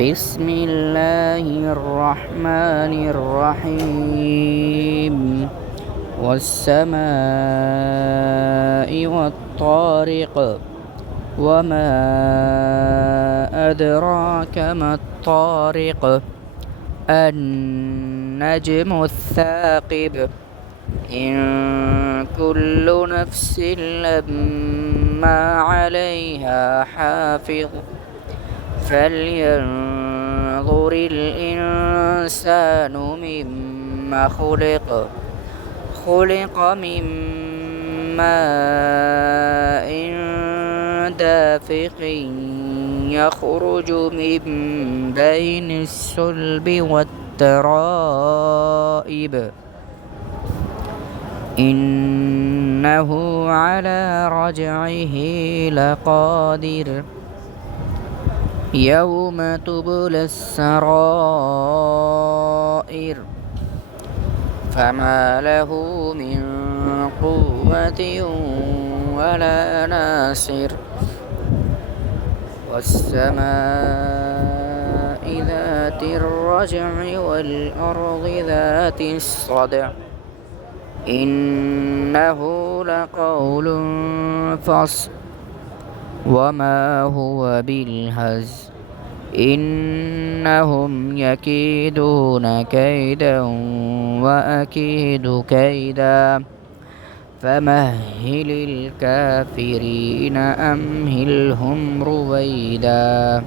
بسم الله الرحمن الرحيم والسماء والطارق وما أدراك ما الطارق النجم الثاقب إن كل نفس لما عليها حافظ فلينظر الإنسان مما خلق من ماء دافق يخرج من بين الصلب والترائب إنه على رجعه لقادر يوم تبلى السرائر فما له من قوة ولا ناصر والسماء ذات الرجع والأرض ذات الصدع إنه لقول فصل وما هو بالهزل إنهم يكيدون كيدا وأكيد كيدا فمهل الكافرين أمهلهم رويدا.